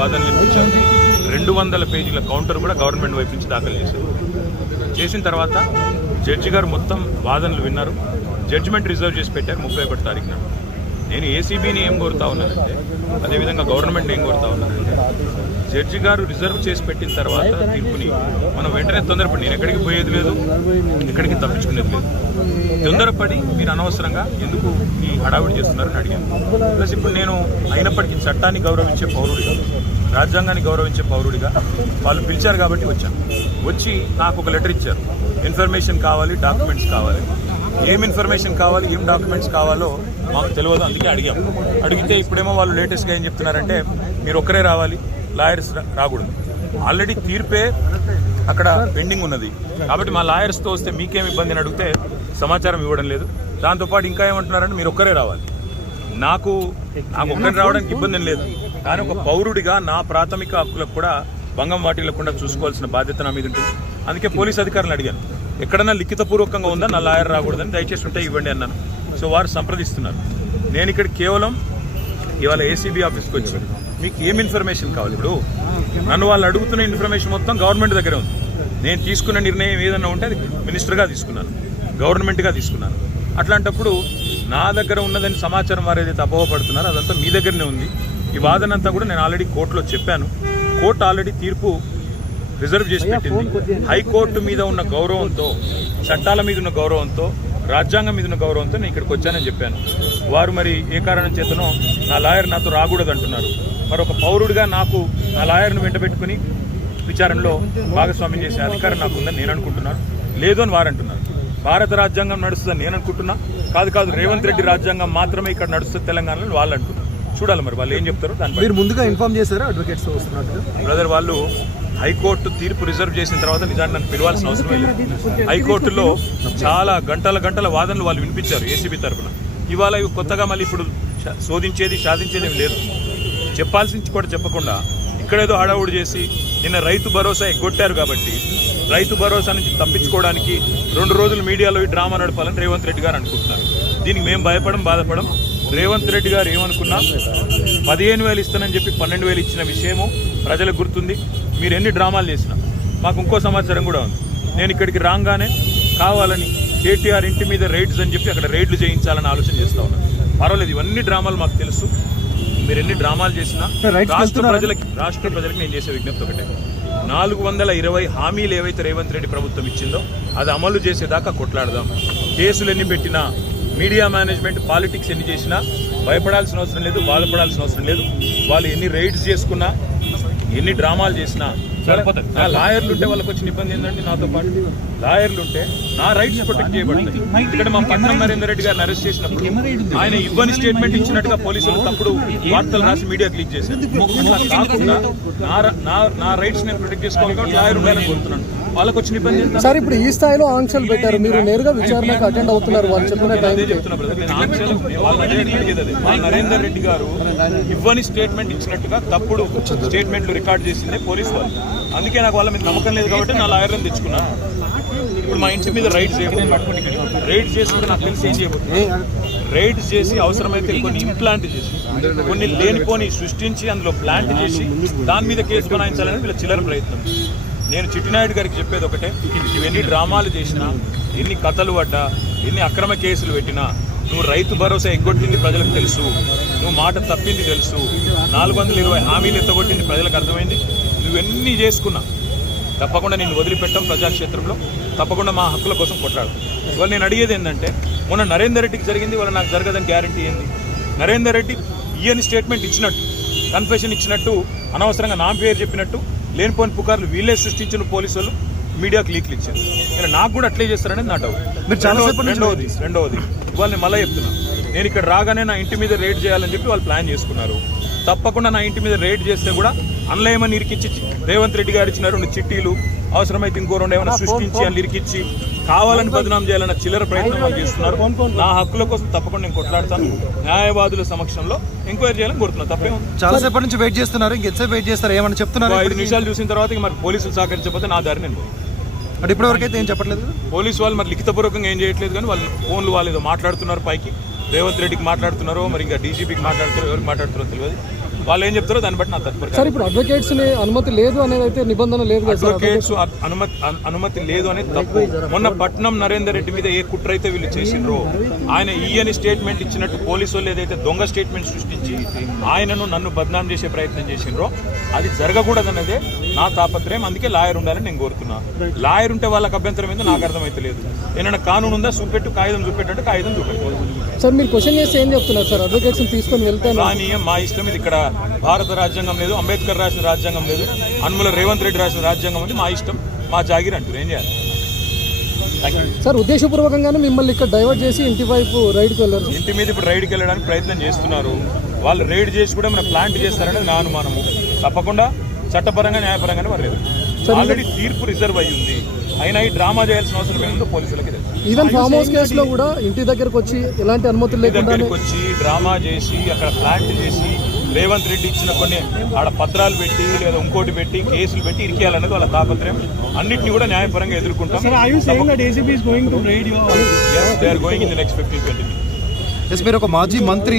వాదనలు వినిపించారు. 200 పేజీల కౌంటర్ కూడా గవర్నమెంట్ వైపు నుంచి దాఖలు చేశారు. చేసిన తర్వాత జడ్జి గారు మొత్తం వాదనలు విన్నారు. జడ్జిమెంట్ రిజర్వ్ చేసి పెట్టారు 31 తారీఖున. నేను ఏసీబీని ఏం కోరుతా ఉన్నానంటే, అదేవిధంగా గవర్నమెంట్ ఏం కోరుతా ఉన్నానంటే, జడ్జి గారు రిజర్వ్ చేసి పెట్టిన తర్వాత తీర్పుని మనం వెంటనే తొందరపడి, నేను ఎక్కడికి పోయేది లేదు, ఎక్కడికి తప్పించుకునేది లేదు, తొందరపడి మీరు అనవసరంగా ఎందుకు ఈ హడావిడి చేస్తున్నారని అడిగాను. ప్లస్ ఇప్పుడు నేను అయినప్పటికీ చట్టాన్ని గౌరవించే పౌరుడిగా, రాజ్యాంగాన్ని గౌరవించే పౌరుడిగా వాళ్ళు పిలిచారు కాబట్టి వచ్చాను. వచ్చి నాకు ఒక లెటర్ ఇచ్చారు, ఇన్ఫర్మేషన్ కావాలి, డాక్యుమెంట్స్ కావాలి. ఏం ఇన్ఫర్మేషన్ కావాలి, ఏం డాక్యుమెంట్స్ కావాలో మాకు తెలియదు, అందుకే అడిగాము. అడిగితే ఇప్పుడేమో వాళ్ళు లేటెస్ట్గా ఏం చెప్తున్నారంటే, మీరు ఒక్కరే రావాలి, లాయర్స్ రాకూడదు. ఆల్రెడీ తీర్పే అక్కడ పెండింగ్ ఉన్నది కాబట్టి మా లాయర్స్తో వస్తే మీకేం ఇబ్బంది అని అడిగితే సమాచారం ఇవ్వడం లేదు. దాంతోపాటు ఇంకా ఏమంటున్నారంటే, మీరు ఒక్కరే రావాలి. నాకు ఒక్కరే రావడానికి ఇబ్బంది లేదు, కానీ ఒక పౌరుడిగా నా ప్రాథమిక హక్కులకు కూడా భంగం వాటిల్లకుండా చూసుకోవాల్సిన బాధ్యత నా మీద ఉంటుంది. అందుకే పోలీస్ అధికారులను అడిగాను, ఎక్కడన్నా లిఖితపూర్వకంగా ఉందా నా లాయర్ రాకూడదని, దయచేసి ఉంటే ఇవ్వండి అన్నాను. సో వారు సంప్రదిస్తున్నారు. నేను ఇక్కడ కేవలం ఇవాళ ఏసీబీ ఆఫీస్కి వచ్చి మీకు ఏం ఇన్ఫర్మేషన్ కావాలి, ఇప్పుడు నన్ను వాళ్ళు అడుగుతున్న ఇన్ఫర్మేషన్ మొత్తం గవర్నమెంట్ దగ్గరే ఉంది. నేను తీసుకున్న నిర్ణయం ఏదన్నా ఉంటే అది మినిస్టర్గా తీసుకున్నాను, గవర్నమెంట్గా తీసుకున్నాను. అట్లాంటప్పుడు నా దగ్గర ఉన్నదని సమాచారం వారు ఏదైతే అపోహపడుతున్నారో అదంతా మీ దగ్గరనే ఉంది. ఈ వాదన అంతా కూడా నేను ఆల్రెడీ కోర్టులో చెప్పాను. కోర్టు ఆల్రెడీ తీర్పు రిజర్వ్ చేసి పెట్టింది. హైకోర్టు మీద ఉన్న గౌరవంతో, చట్టాల మీద ఉన్న గౌరవంతో, రాజ్యాంగం మీద ఉన్న గౌరవంతో నేను ఇక్కడికి వచ్చానని చెప్పాను. వారు మరి ఏ కారణం చేతనో నా లాయర్ నాతో రాకూడదు అంటున్నారు. మరి ఒక పౌరుడిగా నాకు నా లాయర్ను వెంటబెట్టుకుని విచారణలో భాగస్వామ్యం చేసే అధికారం నాకుందని నేను అనుకుంటున్నాను. లేదు అని వారు అంటున్నారు. భారత రాజ్యాంగం నడుస్తుందని నేను అనుకుంటున్నా. కాదు రేవంత్ రెడ్డి రాజ్యాంగం మాత్రమే ఇక్కడ నడుస్తుంది తెలంగాణలో వాళ్ళు అంటున్నారు. చూడాలి మరి వాళ్ళు ఏం చెప్తారో. దాని మీరు ముందుగా ఇన్ఫార్మ్ చేశారా అడ్వకేట్స్ బ్రదర్? వాళ్ళు హైకోర్టు తీర్పు రిజర్వ్ చేసిన తర్వాత నిజాన్ని నన్ను పిలవాల్సిన అవసరమే లేదు. హైకోర్టులో చాలా గంటల వాదనలు వాళ్ళు వినిపించారు ఏసీబీ తరఫున. ఇవాళ కొత్తగా మళ్ళీ ఇప్పుడు శోధించేది సాధించేది ఏమి లేదు. చెప్పాల్సింది కూడా చెప్పకుండా ఇక్కడేదో హడావుడి చేసి నిన్న రైతు భరోసా ఎగ్గొట్టారు కాబట్టి రైతు భరోసా నుంచి తప్పించుకోవడానికి 2 రోజులు మీడియాలో ఈ డ్రామా నడపాలని రేవంత్ రెడ్డి గారు అనుకుంటున్నారు. దీనికి మేము బాధపడం. రేవంత్ రెడ్డి గారు ఏమనుకున్నా 15,000 ఇస్తానని చెప్పి 12,000 ఇచ్చిన విషయము ప్రజలకు గుర్తుంది. మీరు ఎన్ని డ్రామాలు చేసినా మాకు ఇంకో సమాచారం కూడా ఉంది. నేను ఇక్కడికి రాగానే కావాలని కేటీఆర్ ఇంటి మీద రైడ్స్ అని చెప్పి అక్కడ రైడ్లు చేయించాలని ఆలోచన చేస్తూ ఉన్నాను. పర్వాలేదు, ఇవన్నీ డ్రామాలు మాకు తెలుసు. మీరు ఎన్ని డ్రామాలు చేసినా రాష్ట్ర ప్రజలకు నేను చేసే విజ్ఞప్తి ఒకటే, 420 హామీలు ఏవైతే రేవంత్ రెడ్డి ప్రభుత్వం ఇచ్చిందో అది అమలు చేసేదాకా కొట్లాడదాం. కేసులు ఎన్ని పెట్టినా, మీడియా మేనేజ్మెంట్ పాలిటిక్స్ ఎన్ని చేసినా భయపడాల్సిన అవసరం లేదు, బాధపడాల్సిన అవసరం లేదు. వాళ్ళు ఎన్ని రైడ్స్ చేసుకున్నా, ఎన్ని డ్రామాలు చేసినా సరిపోతుంది. నా లాయర్లు ఉంటే వాళ్ళకి వచ్చిన ఇబ్బంది ఏంటంటే, నాతో పాటు లాయర్లు ఉంటే నా రైట్స్ ప్రొటెక్ట్ చేయబడతాయి. ఇక్కడ మా పట్నం నరేందర్ రెడ్డి గారిని అరెస్ట్ చేసినప్పుడు ఆయన ఇవ్వని స్టేట్మెంట్ ఇచ్చినట్టుగా పోలీసులు తప్పుడు వార్తలు రాసి మీడియాకి లీక్ చేశారు. అట్లా కాకుండా నా రైట్స్ నేను ప్రొటెక్ట్ చేసుకోవాలి కాబట్టి లాయర్ ఉండాలని కోరుతున్నాను. వాళ్ళకి వచ్చిన ఇబ్బంది సార్, ఇప్పుడు ఈ స్థాయిలో ఆంక్షలు పెట్టారు, మీరు నేరుగా విచారణకు అటెండ్ అవుతున్నారు. వాళ్ళు చెప్పిన అదే చెప్తున్నా బ్రదర్, నేను ఆంక్షలు నరేందర్ రెడ్డి గారు ఇవ్వని స్టేట్మెంట్ ఇచ్చినట్టుగా తప్పుడు స్టేట్మెంట్లు రికార్డ్ చేసిందే పోలీసు వాళ్ళు. అందుకే నాకు వాళ్ళ మీద నమ్మకం లేదు కాబట్టి నా లాయర్లను తెచ్చుకున్నాను. ఇప్పుడు మా ఇంటి మీద రైడ్స్ చేసి కూడా నాకు తెలిసి ఏం చేయబోతుంది, రైడ్స్ చేసి అవసరమైతే కొన్ని ఇంప్లాంట్ చేసి కొన్ని లేనిపోని సృష్టించి అందులో ప్లాంట్ చేసి దాని మీద కేసు బనాయించాలని వీళ్ళ చిల్లర ప్రయత్నం. నేను చిట్టినాయుడు గారికి చెప్పేది ఒకటే, ఇవన్నీ డ్రామాలు చేసినా, ఎన్ని కథలు పడ్డా, ఎన్ని అక్రమ కేసులు పెట్టినా, నువ్వు రైతు భరోసా ఎగ్గొట్టింది ప్రజలకు తెలుసు, నువ్వు మాట తప్పింది తెలుసు, 420 హామీలు ఎత్తగొట్టింది ప్రజలకు అర్థమైంది. నువ్వెన్నీ చేసుకున్నా తప్పకుండా నేను వదిలిపెట్టాం. ప్రజాక్షేత్రంలో తప్పకుండా మా హక్కుల కోసం కొట్లాడు. ఇవాళ నేను అడిగేది ఏంటంటే, మొన్న నరేందర్ రెడ్డికి జరిగింది, ఇవాళ నాకు జరగదని గ్యారంటీ ఏంది? నరేందర్ రెడ్డి ఈయన స్టేట్మెంట్ ఇచ్చినట్టు, కన్ఫెషన్ ఇచ్చినట్టు, అనవసరంగా నా పేరు చెప్పినట్టు లేనిపోని పుకార్లు వీళ్ళే సృష్టించిన పోలీసు వాళ్ళు మీడియాకు లీక్లు ఇచ్చారు. నాకు కూడా అట్లే చేస్తారనేది నా డౌట్. రెండవది ఇవాళ నేను మళ్ళీ చెప్తున్నా, నేను ఇక్కడ రాగానే నా ఇంటి మీద రైడ్ చేయాలని చెప్పి వాళ్ళు ప్లాన్ చేసుకున్నారు. తప్పకుండా నా ఇంటి మీద రైడ్ చేస్తే కూడా అందులో ఏమని ఇరికిచ్చి రేవంత్ రెడ్డి గారు ఇచ్చిన 2 చిట్టీలు, అవసరమైతే ఇంకో 2 ఏమైనా సృష్టించి అని ఇరికిచ్చి కావాలని బదనాం చేయాలన్న చిల్లర ప్రయత్నం వాళ్ళు చేస్తున్నారు. నా హక్కుల కోసం తప్పకుండా నేను కొట్లాడతాను. న్యాయవాదుల సమక్షంలో ఎంక్వైరీ చేయాలని కోరుతున్నాను. తప్పే చాలాసేపటి నుంచి వెయిట్ చేస్తున్నారు, ఇంకెంతసేపు వెయిట్ చేస్తారు, ఏమని చెప్తున్నారు? 5 నిమిషాలు చూసిన తర్వాత మరి పోలీసులు సహకరించకపోతే నా దారి నేను అంటే ఇప్పటివరకైతే ఏం చెప్పట్లేదు. పోలీసు వాళ్ళు మరి లిఖితపూర్వకంగా ఏం చేయట్లేదు, కానీ వాళ్ళు ఫోన్లు వాళ్ళు ఏదో మాట్లాడుతున్నారు పైకి. రేవంత్ రెడ్డికి మాట్లాడుతున్నారో, మరి ఇంకా డీజీపీకి మాట్లాడుతున్నారో, ఎవరికి మాట్లాడుతున్నారో తెలియదు. వాళ్ళు ఏం చెప్తారో దాన్ని బట్టి నా తదుపరి సార్ ఇప్పుడు అడ్వకేట్స్ ని అనుమతి లేదు అనేది అయితే నిబంధన లేదు కదా సార్. అడ్వకేట్స్ అనుమతి లేదు అనేది తప్పు. మొన్న పట్నం నరేందర్ రెడ్డి మీద ఏ కుట్ర అయితే వీళ్ళు చేసిండ్రో, ఆయన ఈయని స్టేట్మెంట్ ఇచ్చినట్టు పోలీసు వాళ్ళు ఏదైతే దొంగ స్టేట్మెంట్ సృష్టించి ఆయనను నన్ను బద్నాం చేసే ప్రయత్నం చేసిండ్రో అది జరగకూడదన్నదే నా తాపత్రయం. అందుకే లాయర్ ఉండాలని నేను కోరుతున్నా. లాయర్ ఉంటే వాళ్ళకి అభ్యంతరం ఏందో నాకు అర్థమైతే లేదు. ఏమైనా కానూన్ ఉందా చూపెట్టు, కాగితం చూపెట్టు, కాగితం చూపెట్టు. సార్ మీరు క్వశ్చన్ చేస్తే ఏం చెప్తున్నారు సార్? అడ్వకేట్స్ తీసుకొని వెళ్తాను కానీ మా ఇష్టం. ఇది ఇక్కడ భారత రాజ్యాంగం లేదు, అంబేద్కర్ రాసిన రాజ్యాంగం లేదు, అనుముల రేవంత్ రెడ్డి రాసిన రాజ్యాంగం ఉంది. మా ఇష్టం, మా జాగిర్ అంటారు. ఏం చేయాలి సార్? ఉద్దేశపూర్వకంగానే మిమ్మల్ని ఇక్కడ డైవర్ట్ చేసి ఇంటి వైపు రైడ్కి వెళ్ళారు. ఇంటి మీద ఇప్పుడు రైడ్కి వెళ్ళడానికి ప్రయత్నం చేస్తున్నారు. వాళ్ళు రైడ్ చేసి కూడా మన ప్లాంట్ చేస్తారనేది నా అనుమానము. తప్పకుండా చట్టపరంగా న్యాయపరంగానే వారు ఆల్రెడీ తీర్పు రిజర్వ్ అయ్యి ఉంది. అయినా ఈ డ్రామా చేయాల్సిన అవసరం ఏముందో పోలీసులకి తెలుసు. ఈవెన్ ఫామ్ హౌస్ కేసులో కూడా ఇంటి దగ్గరకు వచ్చి ఎలాంటి అనుమతులు లేకుండా దగ్గరికి వచ్చి డ్రామా చేసి అక్కడ ప్లాంట్ చేసి రేవంత్ రెడ్డి ఇచ్చిన కొన్ని ఆడ పత్రాలు పెట్టి లేదా ఇంకోటి పెట్టి కేసులు పెట్టి ఇరికేయాలనేది వాళ్ళ తాపత్రయం. అన్నింటినీ కూడా న్యాయపరంగా ఎదుర్కొంటాం. Next 15-20 minutes. మీరు ఒక మాజీ మంత్రి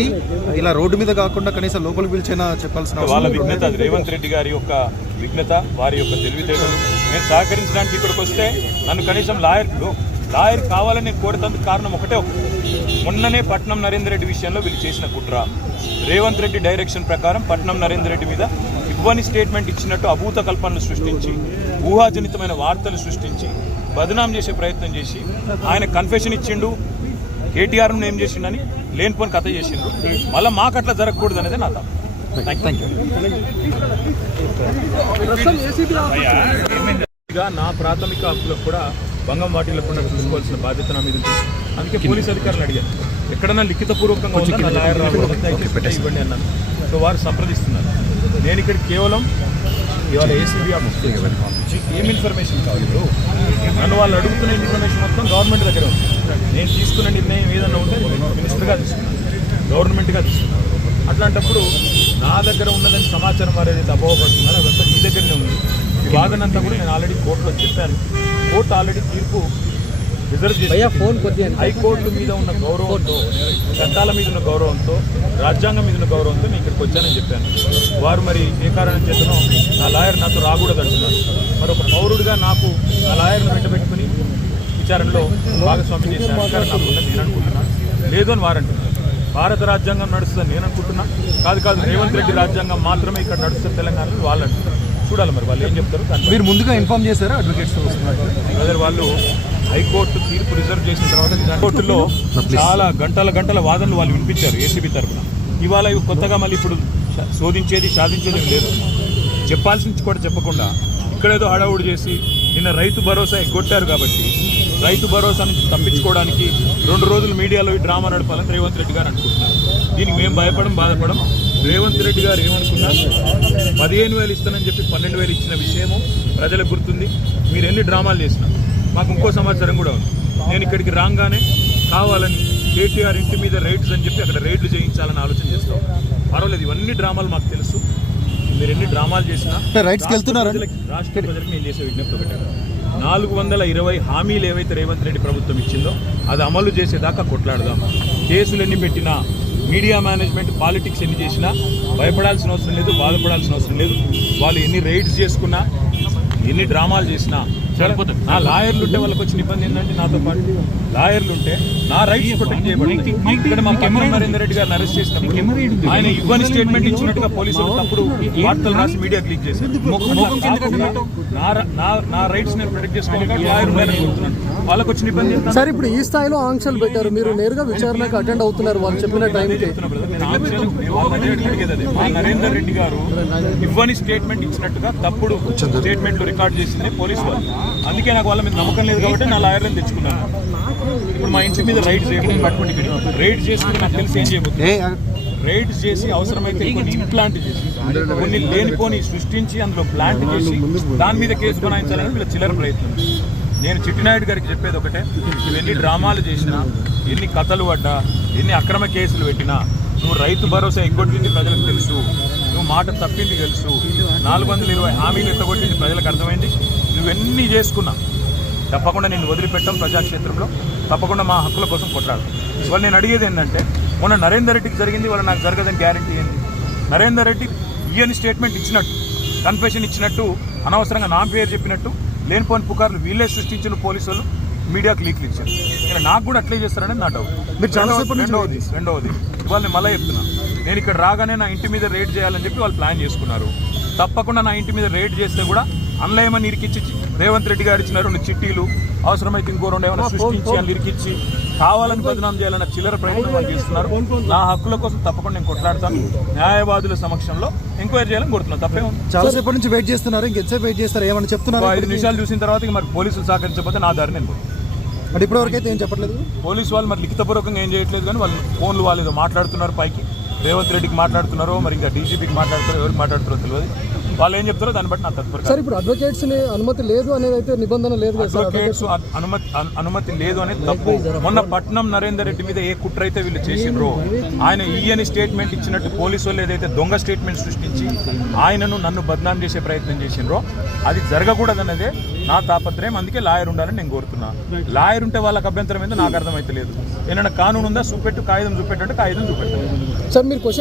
ఇలా రోడ్డు మీద కాకుండా కనీసం లోపలికి పిలిచైనా చెప్పాల్సిన వాళ్ళ విఘ్నత, అది రేవంత్ రెడ్డి గారి యొక్క విఘ్నత, వారి యొక్క తెలివితేటలు. నేను సహకరించడానికి ఇక్కడికి వస్తే నన్ను కనీసం లాయర్ కావాలని నేను కోరుతందుకు కారణం ఒకటే. మొన్ననే పట్నం నరేందర్ రెడ్డి విషయంలో వీళ్ళు చేసిన కుట్ర, రేవంత్ రెడ్డి డైరెక్షన్ ప్రకారం పట్నం నరేందర్ రెడ్డి మీద ఇవ్వని స్టేట్మెంట్ ఇచ్చినట్టు అభూత కల్పనలు సృష్టించి, ఊహాజనితమైన వార్తలు సృష్టించి బదనాం చేసే ప్రయత్నం చేసి ఆయన కన్ఫెషన్ ఇచ్చిండు, కేటీఆర్ను ఏం చేసిండని లేనిపోని కథ చేసిండ్రు. మళ్ళీ మాకు అట్లా జరగకూడదు అనేది నా తప్ప. నా ప్రాథమిక హక్కులకు కూడా భంగం వాటిల్లకుండా చూసుకోవాల్సిన బాధ్యత నా మీద ఉంది. అందుకే పోలీస్ అధికారులు అడిగారు, ఎక్కడన్నా లిఖితపూర్వకంగా ఉందా నా లాయర్ ఇవ్వండి అన్నాను. సో వారు సంప్రదిస్తున్నారు. నేను ఇక్కడ కేవలం ఇవాళ ఏసీబీ ఆఫీస్ ఏం ఇన్ఫర్మేషన్ కావాలి? ఇప్పుడు నన్ను వాళ్ళు అడుగుతున్న ఇన్ఫర్మేషన్ మొత్తం గవర్నమెంట్ దగ్గర ఉంది. నేను తీసుకున్న నిర్ణయం ఏదన్నా ఉంటే మినిస్టర్గా తీసుకున్నాను, గవర్నమెంట్గా తీసుకున్నాను. అట్లాంటప్పుడు నా దగ్గర ఉన్నదని సమాచారం వారు ఏదైతే అపోహపడుతున్నారో అదంతా మీ దగ్గరనే ఉంది. ఈ వాదనంతా కూడా నేను ఆల్రెడీ కోర్టులో చెప్పాను. కోర్టు ఆల్రెడీ తీర్పు రిజర్వ్ చేసి హైకోర్టు మీద ఉన్న గౌరవంతో, చట్టాల మీద ఉన్న గౌరవంతో, రాజ్యాంగం మీద ఉన్న గౌరవంతో నేను ఇక్కడికి వచ్చానని చెప్పాను. వారు మరి ఏ కారణం చేతనో నా లాయర్ నాతో రాకూడదు అంటున్నారు. మరి ఒక పౌరుడిగా నాకు నా లాయర్ను వెంటబెట్టుకుని విచారణలో భాగస్వామ్యం చేసే అధికారం నాకు ఉందని నేను అనుకుంటున్నాను. లేదు అని వారు అంటున్నారు. భారత రాజ్యాంగం నడుస్తుందని నేను అనుకుంటున్నా. కాదు రేవంత్ రెడ్డి రాజ్యాంగం మాత్రమే ఇక్కడ నడుస్తుంది తెలంగాణలో వాళ్ళు అంటున్నారు. చూడాలి మరి వాళ్ళు ఏం చెప్తారు. మీరు ముందుగా ఇన్ఫార్మ్ చేశారా అడ్వకేట్స్? వాళ్ళు హైకోర్టు తీర్పు రిజర్వ్ చేసిన తర్వాత హైకోర్టులో చాలా గంటల వాదనలు వాళ్ళు వినిపించారు ఏసీబీ తరఫున. ఇవాళ ఇవి కొత్తగా మళ్ళీ ఇప్పుడు శోధించేది సాధించేది లేదు. చెప్పాల్సింది కూడా చెప్పకుండా ఇక్కడేదో హడావుడి చేసి నిన్న రైతు భరోసా ఎగ్గొట్టారు కాబట్టి రైతు భరోసా నుంచి తప్పించుకోవడానికి 2 రోజులు మీడియాలో ఈ డ్రామా నడపాలని రేవంత్ రెడ్డి గారు అనుకుంటున్నారు. దీనికి మేము బాధపడం. రేవంత్ రెడ్డి గారు ఏమనుకున్నా 15,000 ఇస్తానని చెప్పి 12,000 ఇచ్చిన విషయము ప్రజలకు గుర్తుంది. మీరు ఎన్ని డ్రామాలు చేసినా మాకు ఇంకో సమాచారం కూడా ఉంది. నేను ఇక్కడికి రాగానే కావాలని కేటీఆర్ ఇంటి మీద రైడ్స్ అని చెప్పి అక్కడ రైడ్లు చేయించాలని ఆలోచన చేస్తాం. పర్వాలేదు, ఇవన్నీ డ్రామాలు మాకు తెలుసు. మీరు ఎన్ని డ్రామాలు చేసినా రాష్ట్ర ప్రజలకు నేను చేసే విజ్ఞప్తి ఒకటే, 420 హామీలు ఏవైతే రేవంత్ రెడ్డి ప్రభుత్వం ఇచ్చిందో అది అమలు చేసేదాకా కొట్లాడదాం. కేసులు ఎన్ని పెట్టినా, మీడియా మేనేజ్మెంట్ పాలిటిక్స్ ఎన్ని చేసినా భయపడాల్సిన అవసరం లేదు, బాధపడాల్సిన అవసరం లేదు. వాళ్ళు ఎన్ని రైడ్స్ చేసుకున్నా, ఎన్ని డ్రామాలు చేసినా సరిపోతుంది. నా లాయర్లు ఉంటే వాళ్ళకి వచ్చిన ఇబ్బంది ఏంటంటే, నాతో పాటు లాయర్లు ఉంటే నా రైట్స్ ప్రొటెక్ట్ చేయబడింది. ఇక్కడ మా పట్నం నరేందర్ రెడ్డి గారిని అరెస్ట్ చేసినప్పుడు ఆయన ఇవ్వని స్టేట్మెంట్ ఇచ్చినట్టుగా పోలీసులు తప్పుడు వార్తలు రాసి మీడియా క్లిక్ చేశారు. నా రైట్స్ నేను ప్రొటెక్ట్ చేసుకోవాలి, లాయర్ ఉండాలని కోరుతున్నాను. వాళ్ళకి వచ్చిన ఇబ్బంది సార్ ఇప్పుడు ఈ స్థాయిలో ఆంక్షలు పెట్టారు, మీరు నేరుగా విచారణకు అటెండ్ అవుతున్నారు వాళ్ళు చెప్పిన టైంకి. మా నరేందర్ రెడ్డి గారు ఇవ్వని స్టేట్మెంట్ ఇచ్చినట్టుగా తప్పుడు స్టేట్మెంట్లు రికార్డ్ చేసింది పోలీసు వాళ్ళు. అందుకే నాకు వాళ్ళ మీద నమ్మకం లేదు కాబట్టి నా లాయర్ని తెచ్చుకున్నాను. ఇప్పుడు మా ఇంటి మీద రైడ్ చేయకుండా పట్టుకుంటే రైడ్ చేసుకుని నాకు తెలిసి ఏం చేయబోతుంది, రైడ్స్ చేసి అవసరమైతే కొన్ని ఇంప్లాంట్ చేసి కొన్ని లేనిపోని సృష్టించి అందులో ప్లాంట్ చేసి దాని మీద కేసు బనాయించాలని వీళ్ళ చిల్లర ప్రయత్నం. నేను చిట్టినాయుడు గారికి చెప్పేది ఒకటే, నువ్వు ఎన్ని డ్రామాలు చేసినా, ఎన్ని కథలు పడ్డా, ఎన్ని అక్రమ కేసులు పెట్టినా, నువ్వు రైతు భరోసా ఎగ్గొట్టింది ప్రజలకు తెలుసు, నువ్వు మాట తప్పింది తెలుసు, 420 హామీలు ఎత్తగొట్టింది ప్రజలకు అర్థమైంది. నువ్వెన్ని చేసుకున్నా తప్పకుండా నేను వదిలిపెట్టాం. ప్రజాక్షేత్రంలో తప్పకుండా మా హక్కుల కోసం కొట్లాడు. ఇవాళ నేను అడిగేది ఏంటంటే, మొన్న నరేందర్ రెడ్డికి జరిగింది, ఇవాళ నాకు జరగదని గ్యారంటీ ఏంటి? నరేందర్ రెడ్డి ఈయన స్టేట్మెంట్ ఇచ్చినట్టు, కన్ఫెషన్ ఇచ్చినట్టు, అనవసరంగా నా పేరు చెప్పినట్టు లేనిపోని పుకార్లు వీళ్ళే సృష్టించిన పోలీసు వాళ్ళు మీడియాకు లీక్లు ఇచ్చారు. ఇలా నాకు కూడా అట్లే చేస్తారని నా డౌట్. మీరు చాలాసేపు నుంచి రెండవది ఇవాళ నేను మళ్ళీ చెప్తున్నా, నేను ఇక్కడ రాగానే నా ఇంటి మీద రేడ్ చేయాలని చెప్పి వాళ్ళు ప్లాన్ చేసుకున్నారు. తప్పకుండా నా ఇంటి మీద రేడ్ చేస్తే కూడా అందులో ఏమన్నా ఇరికిచ్చి రేవంత్ రెడ్డి గారు ఇచ్చిన 2 చిట్టీలు, అవసరమైతే ఇంకో 2 ఏమైనా సృష్టించి అని ఇరికిచ్చి కావాలని బదనాం చేయాలన్న చిల్లర ప్రయత్నం వాళ్ళు చేస్తున్నారు. నా హక్కుల కోసం తప్పకుండా నేను కొట్లాడతాను. న్యాయవాదుల సమక్షంలో ఎంక్వైరీ చేయాలని కోరుతున్నాను. తప్పే ఉంది. చాలాసేపటి నుంచి వెయిట్ చేస్తున్నారు, ఇంకెంతసేపు వెయిట్ చేస్తారు, ఏమని చెప్తున్నారు? 5 నిమిషాలు చూసిన తర్వాత ఇక మరి పోలీసులు సహకరించకపోతే నా దారి నేను పోతాను. అంటే ఇప్పటివరకు అయితే ఏం చెప్పట్లేదు పోలీసు వాళ్ళు. మరి లిఖితపూర్వకంగా ఏం చేయట్లేదు, కానీ వాళ్ళు ఫోన్లు వాళ్ళు ఏదో మాట్లాడుతున్నారు పైకి. రేవంత్ రెడ్డికి మాట్లాడుతున్నారో మరి ఇంకా డీజీపీకి మాట్లాడుతారో ఎవరికి మాట్లాడుతారో తెలియదు. వాళ్ళు ఏం చెప్తారో దాన్ని బట్టి నా తత్పర. సార్ ఇప్పుడు అడ్వకేట్స్ అనుమతి లేదు అనేది అయితే నిబంధన లేదు కదా సార్? అడ్వకేట్స్ అనుమతి లేదు అనేది తప్పు. మొన్న పట్నం నరేందర్ రెడ్డి మీద ఏ కుట్ర అయితే వీళ్ళు చేసిండ్రో, ఆయన ఈయని స్టేట్మెంట్ ఇచ్చినట్టు పోలీసు వాళ్ళు ఏదైతే దొంగ స్టేట్మెంట్ సృష్టించి ఆయనను నన్ను బద్నాం చేసే ప్రయత్నం చేసిండ్రో అది జరగకూడదన్నదే నా తాపత్రయం. అందుకే లాయర్ ఉండాలని నేను కోరుతున్నా. లాయర్ ఉంటే వాళ్ళకి అభ్యంతరం ఏందో నాకు అర్థమైతే లేదు. ఏమైనా కానూను ఉందా చూపెట్టు, కాగితం చూపెట్టు అంటే కాగితం చూపెట్టాను. సార్ మీరు క్వశ్చన్